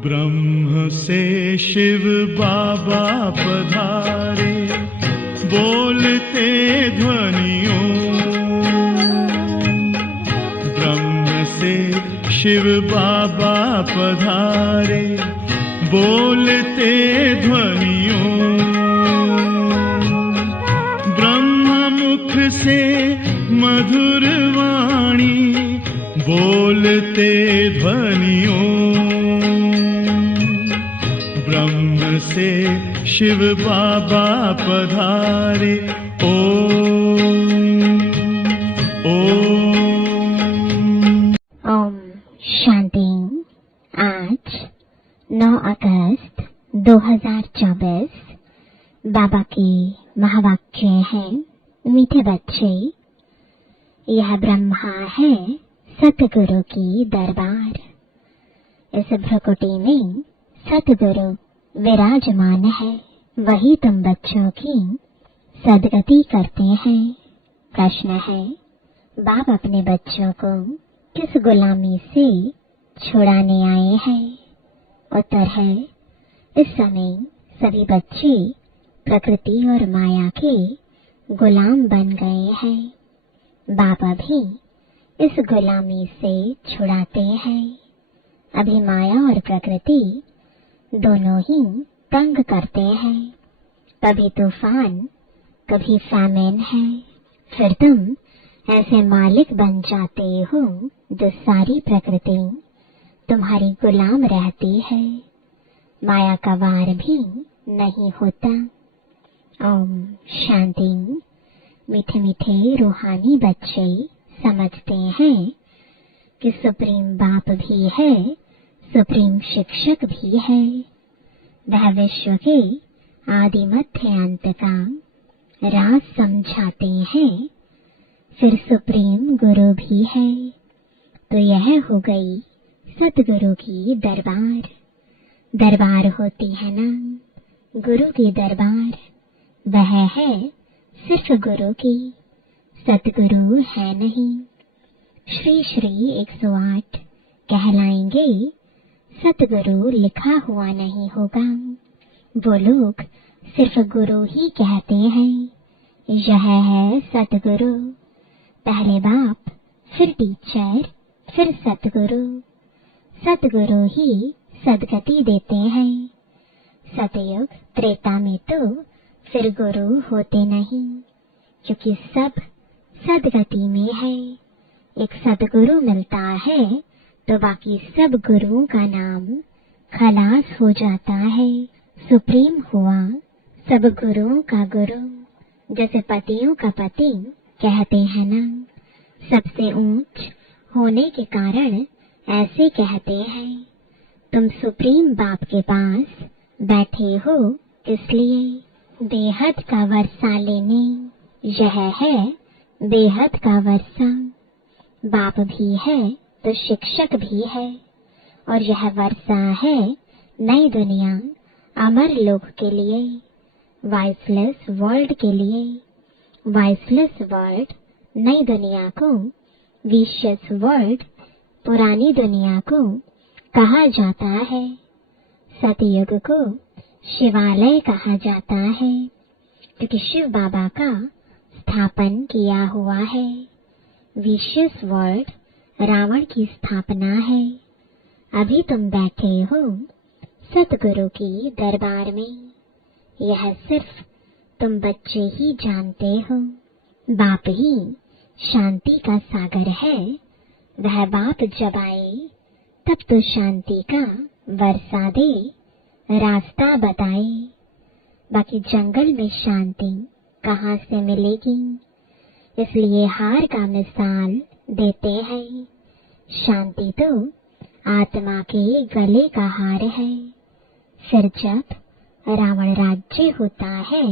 ब्रह्म से शिव बाबा पधारे, बोलते ध्वनियों। ब्रह्म से शिव बाबा पधारे, बोलते ध्वनियों। ब्रह्म मुख से मधुर वाणी, बोलते ध्वनियों। ब्रह्म से शिव बाबा पधारे, ओम शांति। आज 9 अगस्त 2024 बाबा के महावाक्य हैं, मीठे बच्चे। यह ब्रह्मा है सतगुरु की दरबार। इस भ्रकुटी में सतगुरु विराजमान है, वही तुम बच्चों की सदगति करते हैं। प्रश्न है, बाप अपने बच्चों को किस गुलामी से छुड़ाने आए हैं? उत्तर है, इस समय सभी बच्चे प्रकृति और माया के गुलाम बन गए हैं। बाप अभी इस गुलामी से छुड़ाते हैं। अभी माया और प्रकृति दोनों ही तंग करते हैं। कभी तूफान, कभी फैमिन है। फिर तुम ऐसे मालिक बन जाते हो जो सारी प्रकृति तुम्हारी गुलाम रहती है। माया का वार भी नहीं होता। ओम शांति। मीठे मीठे रूहानी बच्चे समझते हैं कि सुप्रीम बाप भी है, सुप्रीम शिक्षक भी है। वह विश्व के आदि मध्य अंत का राज समझाते हैं। फिर सुप्रीम गुरु भी है। तो यह हो गई सतगुरु की दरबार। दरबार होती है ना, गुरु की दरबार। वह है सिर्फ गुरु की, सतगुरु है नहीं। श्री श्री 108 कहलाएंगे, सतगुरु लिखा हुआ नहीं होगा। वो लोग सिर्फ गुरु ही कहते हैं। यह है सतगुरु। पहले बाप, फिर टीचर, फिर सतगुरु। सतगुरु ही सदगति देते हैं। सतयुग त्रेता में तो फिर गुरु होते नहीं, क्योंकि सब सदगति में है। एक सदगुरु मिलता है तो बाकी सब गुरुओं का नाम खलास हो जाता है। सुप्रीम हुआ सब गुरुओं का गुरु। जैसे पतियों का पति कहते हैं ना, सबसे ऊंच होने के कारण ऐसे कहते हैं। तुम सुप्रीम बाप के पास बैठे हो, इसलिए बेहद का वर्षा लेने। यह है बेहद का वर्षा। बाप भी है तो शिक्षक भी है। और यह वर्षा है नई दुनिया, अमर लोक के लिए, वाइसलेस वर्ल्ड के लिए। वाइसलेस वर्ल्ड नई दुनिया को, विशियस वर्ल्ड पुरानी दुनिया को कहा जाता है। सतयुग को शिवालय कहा जाता है, क्योंकि शिव बाबा का स्थापन किया हुआ है। विशियस वर्ल्ड रावण की स्थापना है। अभी तुम बैठे हो सतगुरु की दरबार में। यह सिर्फ तुम बच्चे ही जानते हो। बाप ही शांति का सागर है। वह बाप जब आए तब तो शांति का वर्षा दे, रास्ता बताए। बाकी जंगल में शांति कहाँ से मिलेगी? इसलिए हार का मिसाल देते हैं। शांति तो आत्मा के गले का हार है। फिर जब रावण राज्य होता है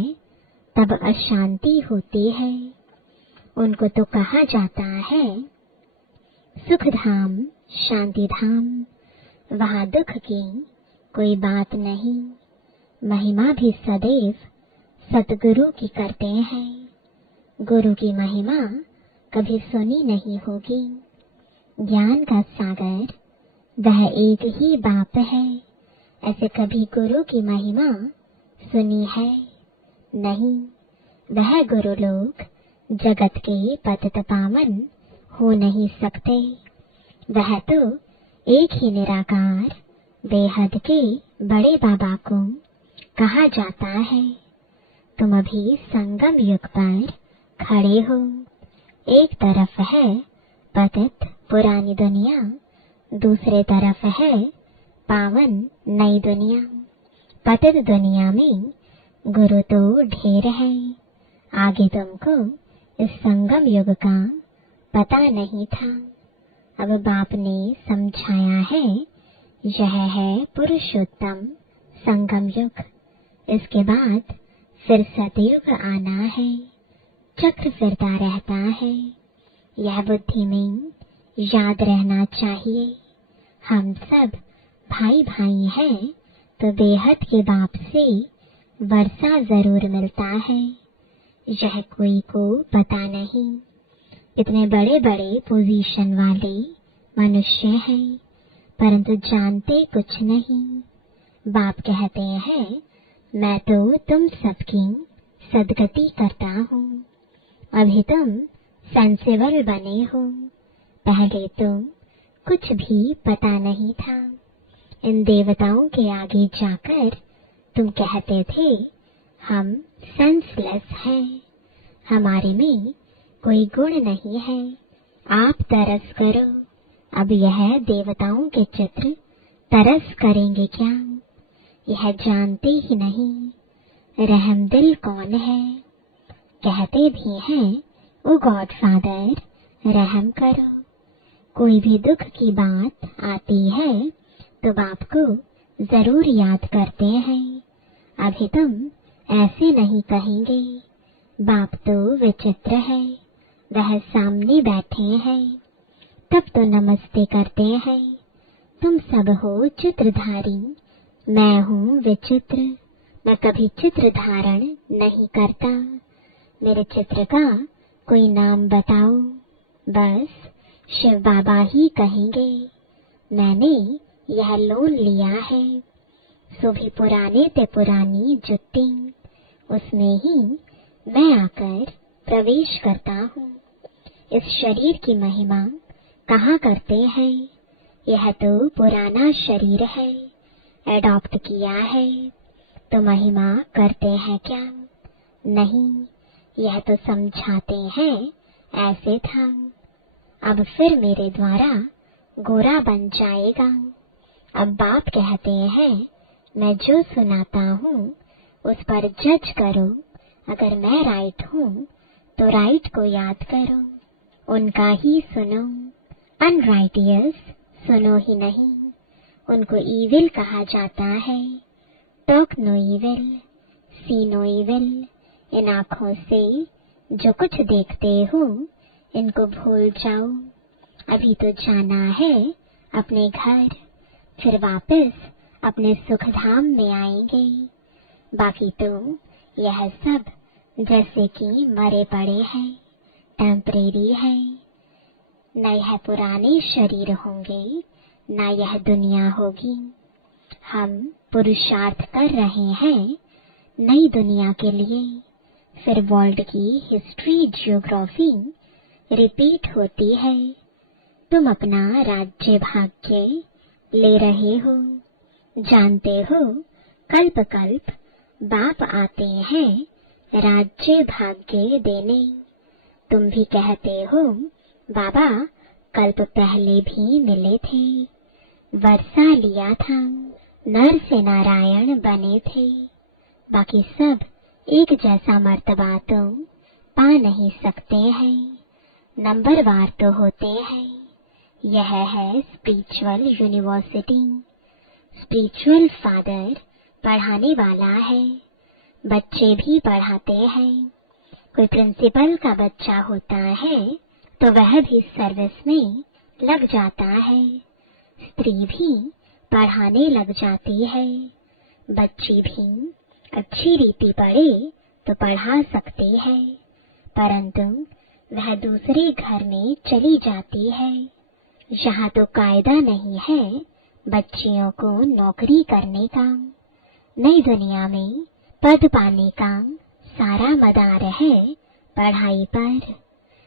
तब अशांति होती है। उनको तो कहा जाता है सुख धाम, शांति धाम। वहाँ दुख की कोई बात नहीं। महिमा भी सदैव सतगुरु की करते हैं। गुरु की महिमा कभी सुनी नहीं होगी। ज्ञान का सागर वह एक ही बाप है। ऐसे कभी गुरु की महिमा सुनी है नहीं। वह गुरु लोग जगत के पतित पावन हो नहीं सकते। वह तो एक ही निराकार बेहद के बड़े बाबा को कहा जाता है। तुम अभी संगम युग पर खड़े हो। एक तरफ है पतित पुरानी दुनिया, दूसरे तरफ है पावन नई दुनिया। पतित दुनिया में गुरु तो ढेर है। आगे तुमको इस संगम युग का पता नहीं था। अब बाप ने समझाया है, यह है पुरुषोत्तम संगम युग। इसके बाद फिर सतयुग आना है। चक्र फिरता रहता है। यह बुद्धि में याद रहना चाहिए। हम सब भाई भाई हैं, तो बेहद के बाप से वर्षा जरूर मिलता है। यह कोई को पता नहीं। इतने बड़े बड़े पोजीशन वाले मनुष्य हैं, परंतु जानते कुछ नहीं। बाप कहते हैं, मैं तो तुम सबकी सदगति करता हूँ। अभी तुम सेंसिबल बने हो। पहले तो कुछ भी पता नहीं था। इन देवताओं के आगे जाकर तुम कहते थे, हम सेंसलेस हैं, हमारे में कोई गुण नहीं है, आप तरस करो। अब यह देवताओं के चित्र तरस करेंगे क्या? यह जानते ही नहीं रहम दिल कौन है। कहते भी हैं, ओ गॉड फादर रहम करो। कोई भी दुख की बात आती है तो बाप को जरूर याद करते हैं। अभी तुम ऐसे नहीं कहेंगे, बाप तो विचित्र है, वह सामने बैठे हैं। तब तो नमस्ते करते हैं। तुम सब हो चित्रधारी, मैं हूँ विचित्र। मैं कभी चित्र धारण नहीं करता। मेरे चित्र का कोई नाम बताओ। बस शिव बाबा ही कहेंगे, मैंने यह लोन लिया है। सो भी पुराने ते पुरानी जुत्ती, उसमें ही मैं आकर प्रवेश करता हूँ। इस शरीर की महिमा कहाँ करते हैं? यह तो पुराना शरीर है, एडॉप्ट किया है, तो महिमा करते हैं क्या? नहीं, यह तो समझाते हैं ऐसे था। अब फिर मेरे द्वारा गोरा बन जाएगा। अब बाप कहते हैं, मैं जो सुनाता हूँ उस पर जज करो। अगर मैं राइट हूँ तो राइट को याद करो, उनका ही सुनो। अनराइटियस सुनो ही नहीं। उनको ईविल कहा जाता है। टॉक नो ईविल, सी नो ईविल। इन आँखों से जो कुछ देखते हो इनको भूल जाओ। अभी तो जाना है अपने घर, फिर वापस अपने सुख धाम में आएंगे। बाकी तो यह सब जैसे कि मरे पड़े हैं, टेम्परेरी है। न यह पुराने शरीर होंगे, न यह दुनिया होगी। हम पुरुषार्थ कर रहे हैं नई दुनिया के लिए। फिर वर्ल्ड की हिस्ट्री, जियोग्राफी रिपीट होती है। तुम अपना राज्य भाग्य ले रहे हो। जानते हो, कल्प कल्प बाप आते हैं राज्य भाग्य देने। तुम भी कहते हो, बाबा कल्प पहले भी मिले थे, वर्षा लिया था, नर से नारायण बने थे। बाकी सब एक जैसा मर्तबा तो पा नहीं सकते हैं, नंबरवार तो होते हैं। यह है स्पिरिचुअल यूनिवर्सिटी। स्पिरिचुअल फादर पढ़ाने वाला है, बच्चे भी पढ़ाते हैं। कोई प्रिंसिपल का बच्चा होता है तो वह भी सर्विस में लग जाता है। स्त्री भी पढ़ाने लग जाती है। बच्ची भी अच्छी रीति पढ़े तो पढ़ा सकती है, परंतु वह दूसरे घर में चली जाती है। यहाँ तो कायदा नहीं है बच्चियों को नौकरी करने का। नई दुनिया में पद पाने का सारा मदार है पढ़ाई पर।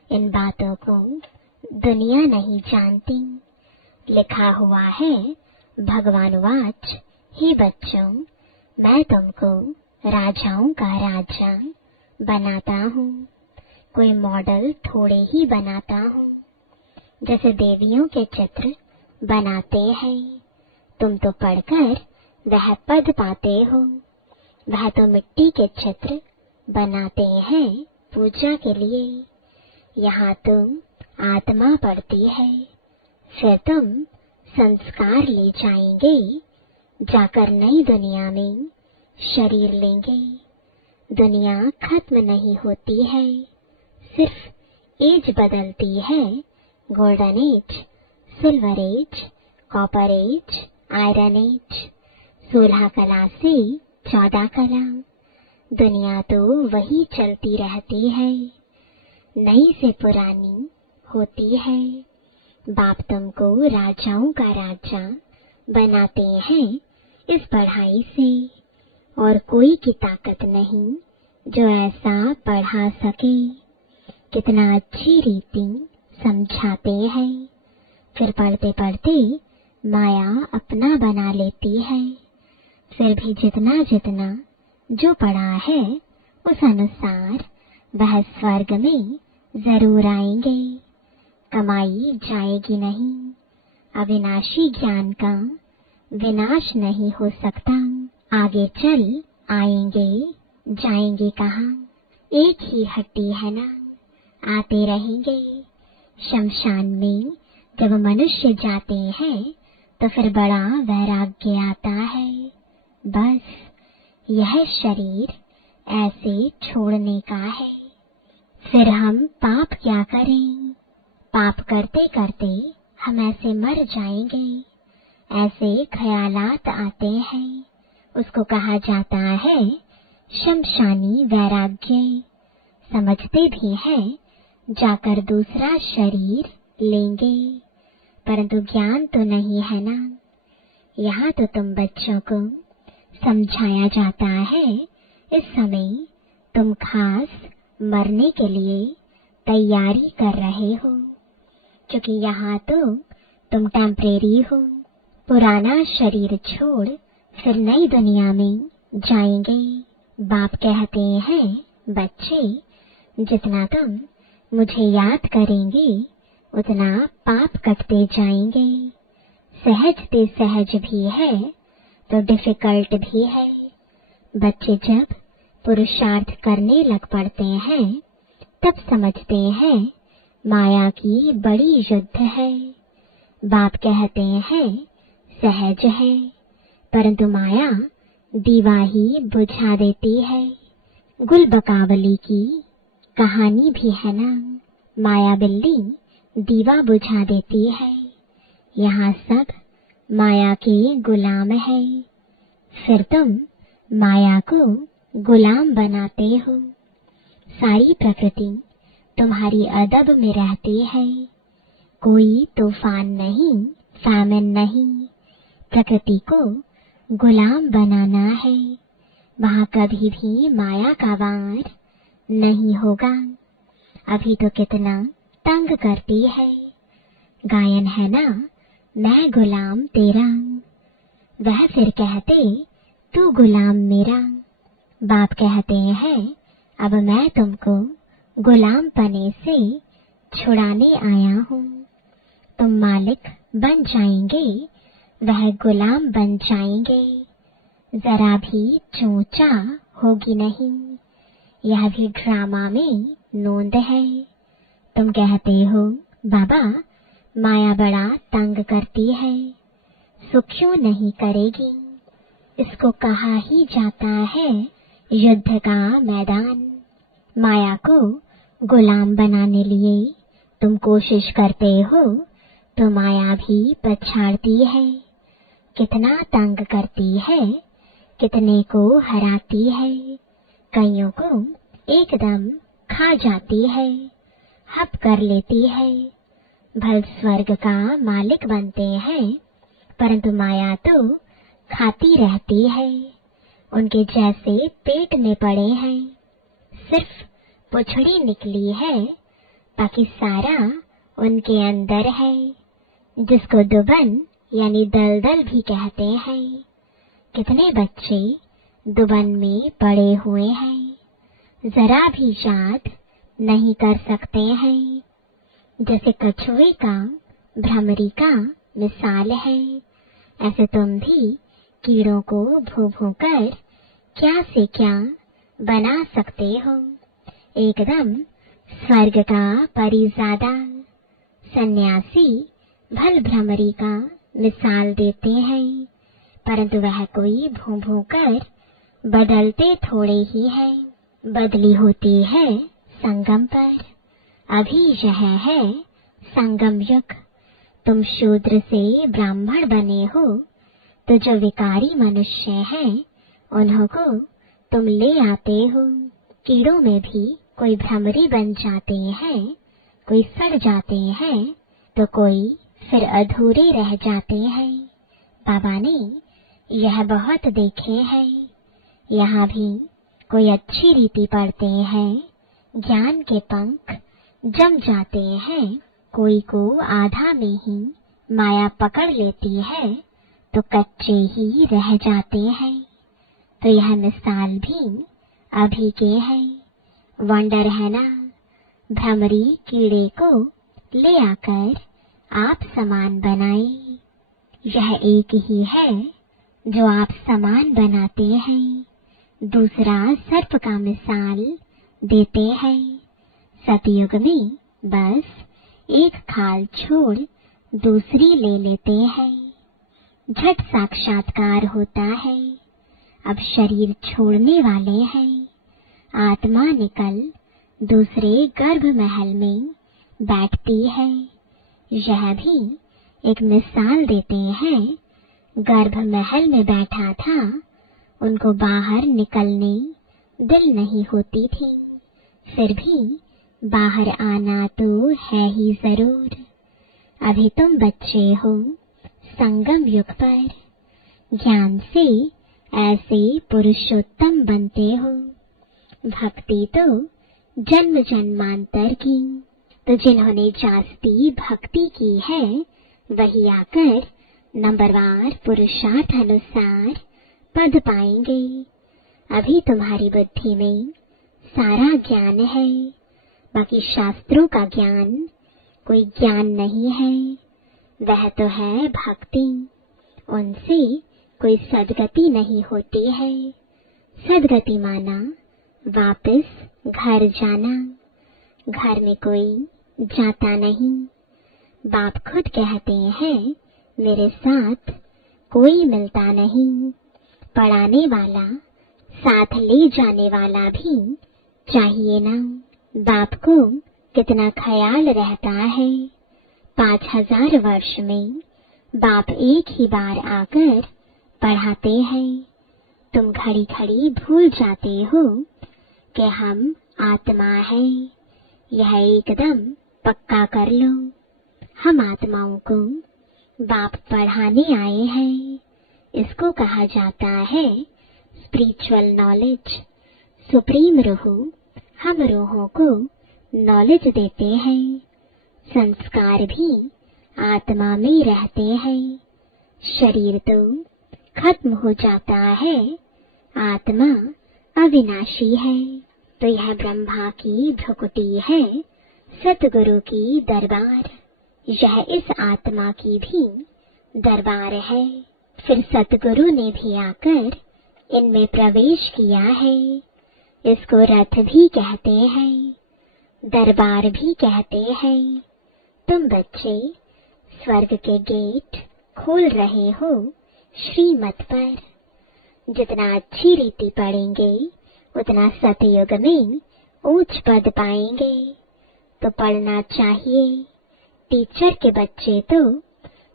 इन बातों को दुनिया नहीं जानती। लिखा हुआ है भगवानुवाच, हे बच्चों, मैं तुमको राजाओं का राजा बनाता हूँ। कोई मॉडल थोड़े ही बनाता हूँ। जैसे देवियों के चित्र बनाते हैं, तुम तो पढ़कर वह पद पाते हो। वह तो मिट्टी के चित्र बनाते हैं पूजा के लिए। यहाँ तुम आत्मा पढ़ती है, फिर तुम संस्कार ले जाएंगे। जाकर नई दुनिया में शरीर लेंगे। दुनिया खत्म नहीं होती है, सिर्फ एज बदलती है। Golden age, silver age, copper age, iron age. 16 कला से 14 कला। दुनिया तो वही चलती रहती है, नई से पुरानी होती है। बाप तुमको राजाओं का राजा बनाते हैं इस पढ़ाई से, और कोई की ताकत नहीं जो ऐसा पढ़ा सके। कितना अच्छी रीति समझाते हैं, फिर पढ़ते पढ़ते माया अपना बना लेती है। फिर भी जितना जितना जो पढ़ा है उस अनुसार वह स्वर्ग में जरूर आएंगे। कमाई जाएगी नहीं। अविनाशी ज्ञान का विनाश नहीं हो सकता। आगे चल आएंगे जाएंगे कहाँ? एक ही हड्डी है ना, आते रहेंगे। शमशान में जब मनुष्य जाते हैं तो फिर बड़ा वैराग्य आता है। बस यह शरीर ऐसे छोड़ने का है। फिर हम पाप क्या करें? पाप करते करते हम ऐसे मर जाएंगे। ऐसे ख्यालात आते हैं, उसको कहा जाता है शमशानी वैराग्य। समझते भी हैं जाकर दूसरा शरीर लेंगे, परंतु ज्ञान तो नहीं है ना। यहाँ तो तुम बच्चों को समझाया जाता है इस समय तुम खास मरने के लिए तैयारी कर रहे हो, क्योंकि यहाँ तो तुम टेम्परेरी हो। पुराना शरीर छोड़ फिर नई दुनिया में जाएंगे। बाप कहते हैं बच्चे, जितना तुम मुझे याद करेंगे उतना पाप कटते जाएंगे। सहज ते सहज भी है तो डिफिकल्ट भी है। बच्चे जब पुरुषार्थ करने लग पड़ते हैं तब समझते हैं माया की बड़ी युद्ध है। बाप कहते हैं सहज है, परंतु माया दीवा ही बुझा देती है। गुल बकावली की कहानी भी है ना, माया बिल्ली दीवा बुझा देती है। यहाँ सब माया के गुलाम है, फिर तुम माया को गुलाम बनाते हो। सारी प्रकृति तुम्हारी अदब में रहती है। कोई तूफान नहीं, फैमिन नहीं। प्रकृति को गुलाम बनाना है। वहाँ कभी भी माया का वार नहीं होगा। अभी तो कितना तंग करती है। गायन है ना, मैं गुलाम तेरा। वह फिर कहते तू गुलाम मेरा। बाप कहते हैं अब मैं तुमको गुलाम पने से छुड़ाने आया हूँ। तुम मालिक बन जाएंगे, वह गुलाम बन जाएंगे। जरा भी चूचा होगी नहीं। यह भी ड्रामा में नोंद है। तुम कहते हो बाबा माया बड़ा तंग करती है, सुख क्यों नहीं करेगी। इसको कहा ही जाता है युद्ध का मैदान। माया को गुलाम बनाने लिए तुम कोशिश करते हो तो माया भी पछाड़ती है, कितना तंग करती है, कितने को हराती है, कईयों को एकदम खा जाती है, हप कर लेती है। भल स्वर्ग का मालिक बनते हैं, परंतु माया तो खाती रहती है। उनके जैसे पेट में पड़े हैं, सिर्फ पुछड़ी निकली है, बाकी सारा उनके अंदर है, जिसको दुबन यानी दलदल भी कहते हैं। कितने बच्चे दुबन में पड़े हुए हैं, जरा भी याद नहीं कर सकते हैं। जैसे कछुए का भ्रमरी का मिसाल है, ऐसे तुम भी कीड़ों को भू भू कर क्या से क्या बना सकते हो। एकदम स्वर्ग का परिजादा। सन्यासी भल भ्रमरी का मिसाल देते हैं, परंतु वह कोई भू भू कर बदलते थोड़े ही है, बदली होती है संगम पर। अभी यह है संगम युग। तुम शूद्र से ब्राह्मण बने हो, तो जो विकारी मनुष्य हैं उन्हों को तुम ले आते हो। कीड़ों में भी कोई भ्रमरी बन जाते हैं, कोई सड़ जाते हैं, तो कोई फिर अधूरे रह जाते हैं। बाबा ने यह बहुत देखे हैं। यहाँ भी कोई अच्छी रीति पढ़ते हैं, ज्ञान के पंख जम जाते हैं, कोई को आधा में ही माया पकड़ लेती है, तो कच्चे ही रह जाते हैं। तो यह मिसाल भी अभी के है। वंडर है ना, भ्रमरी कीड़े को ले आकर आप समान बनाए। यह एक ही है जो आप समान बनाते हैं, दूसरा सर्प का मिसाल देते हैं। सतयुग में बस एक खाल छोड़ दूसरी ले लेते हैं, झट साक्षात्कार होता है। अब शरीर छोड़ने वाले हैं, आत्मा निकल दूसरे गर्भ महल में बैठती है। यह भी एक मिसाल देते हैं। गर्भ महल में बैठा था, उनको बाहर निकलने दिल नहीं होती थी, फिर भी बाहर आना तो है ही जरूर। अभी तुम बच्चे हो संगम युग पर, ज्ञान से ऐसे पुरुषोत्तम बनते हो। भक्ति तो जन्म जन्मांतर की, तो जिन्होंने जास्ती भक्ति की है वही आकर नंबरवार पुरुषार्थ अनुसार पद पाएंगे। अभी तुम्हारी बुद्धि में सारा ज्ञान है, बाकी शास्त्रों का ज्ञान कोई ज्ञान नहीं है, वह तो है भक्ति। उनसे कोई सदगति नहीं होती है। सदगति माना वापस घर जाना। घर में कोई जाता नहीं। बाप खुद कहते हैं, मेरे साथ कोई मिलता नहीं। पढ़ाने वाला, साथ ले जाने वाला भी चाहिए ना। बाप को कितना ख्याल रहता है। 5000 वर्ष में बाप एक ही बार आकर पढ़ाते हैं। तुम घड़ी घड़ी भूल जाते हो कि हम आत्मा है। यह एकदम पक्का कर लो। हम आत्माओं को बाप पढ़ाने आए हैं। इसको कहा जाता है स्पिरिचुअल नॉलेज। सुप्रीम रूह हम रूहों को नॉलेज देते हैं। संस्कार भी आत्मा में रहते हैं। शरीर तो खत्म हो जाता है, आत्मा अविनाशी है। तो यह ब्रह्मा की भ्रुकुटी है, सतगुरु की दरबार। यह इस आत्मा की भी दरबार है। फिर सतगुरु ने भी आकर इनमें प्रवेश किया है। इसको रथ भी कहते हैं, दरबार भी कहते हैं। तुम बच्चे स्वर्ग के गेट खोल रहे हो श्रीमत पर। जितना अच्छी रीति पढ़ेंगे उतना सतयुग में ऊंच पद पाएंगे तो पढ़ना चाहिए। टीचर के बच्चे तो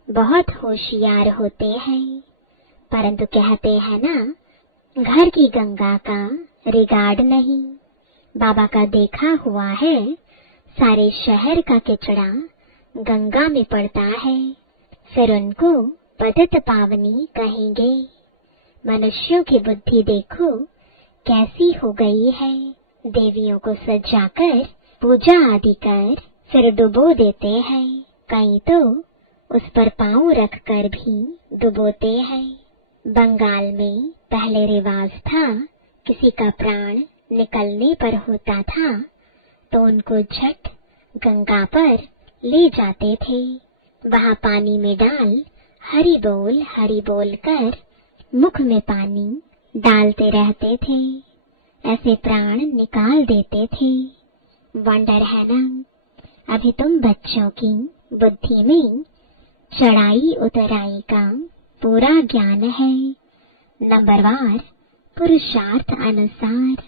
बहुत होशियार होते हैं, परंतु कहते हैं ना, घर की गंगा का रिगार्ड नहीं। बाबा का देखा हुआ है, सारे शहर का कचरा गंगा में पड़ता है, फिर उनको पतित पावनी कहेंगे। मनुष्यों की बुद्धि देखो कैसी हो गई है। देवियों को सजाकर पूजा आदि कर फिर डुबो देते हैं। कई तो उस पर पांव रखकर भी डुबोते हैं। बंगाल में पहले रिवाज था, किसी का प्राण निकलने पर होता था तो उनको झट गंगा पर ले जाते थे। वहां पानी में डाल हरि बोल कर मुख में पानी डालते रहते थे, ऐसे प्राण निकाल देते थे। वंडर है ना, अभी तुम बच्चों की बुद्धि में चढ़ाई उतराई का पूरा ज्ञान है, नंबरवार पुरुषार्थ अनुसार।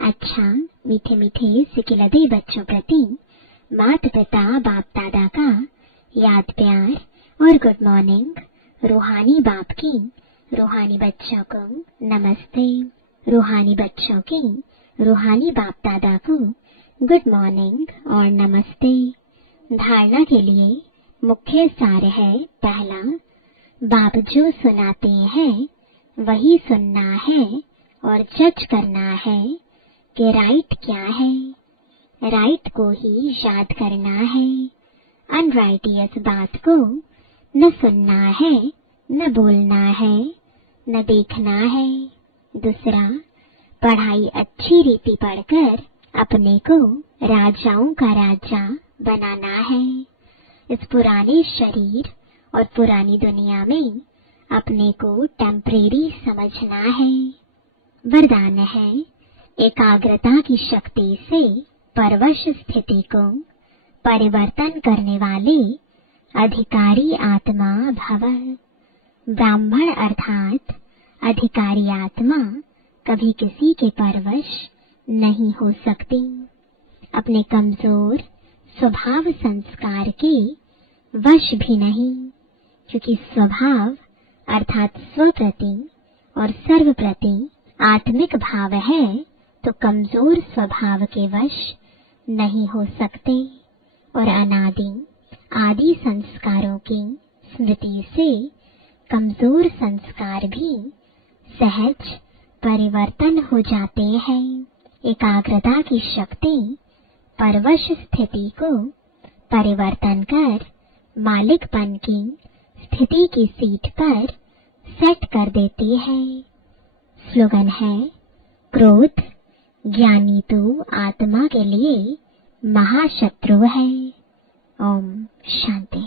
अच्छा, मीठे मीठे सिकिलदे बच्चों प्रति माता पिता बाप दादा का याद प्यार और गुड मॉर्निंग। रूहानी बाप की रूहानी बच्चों को नमस्ते। रूहानी बच्चों की रूहानी बाप दादा को गुड मॉर्निंग और नमस्ते। धारणा के लिए मुख्य सार है, पहला, बाप जो सुनाते हैं वही सुनना है और जज करना है कि राइट क्या है। राइट को ही याद करना है, अनराइटियस बात को न सुनना है, न बोलना है, न देखना है। दूसरा, पढ़ाई अच्छी रीति पढ़कर अपने को राजाओं का राजा बनाना है। इस पुराने शरीर और पुरानी दुनिया में अपने को टेम्परेरी समझना है। वरदान है, एकाग्रता की शक्ति से परवश स्थिति को परिवर्तन करने वाले अधिकारी आत्मा भव। ब्राह्मण अर्थात अधिकारी आत्मा कभी किसी के परवश नहीं हो सकती। अपने कमजोर स्वभाव संस्कार के वश भी नहीं, क्योंकि स्वभाव अर्थात स्वप्रति और सर्वप्रति आत्मिक भाव है, तो कमजोर स्वभाव के वश नहीं हो सकते। और अनादि आदि संस्कारों की स्मृति से कमजोर संस्कार भी सहज परिवर्तन हो जाते हैं। एकाग्रता की शक्ति परवश स्थिति को परिवर्तन कर मालिकपन की स्थिति की सीट पर सेट कर देती है। स्लोगन है, क्रोध ज्ञानी तो आत्मा के लिए महाशत्रु है। ओम शांति।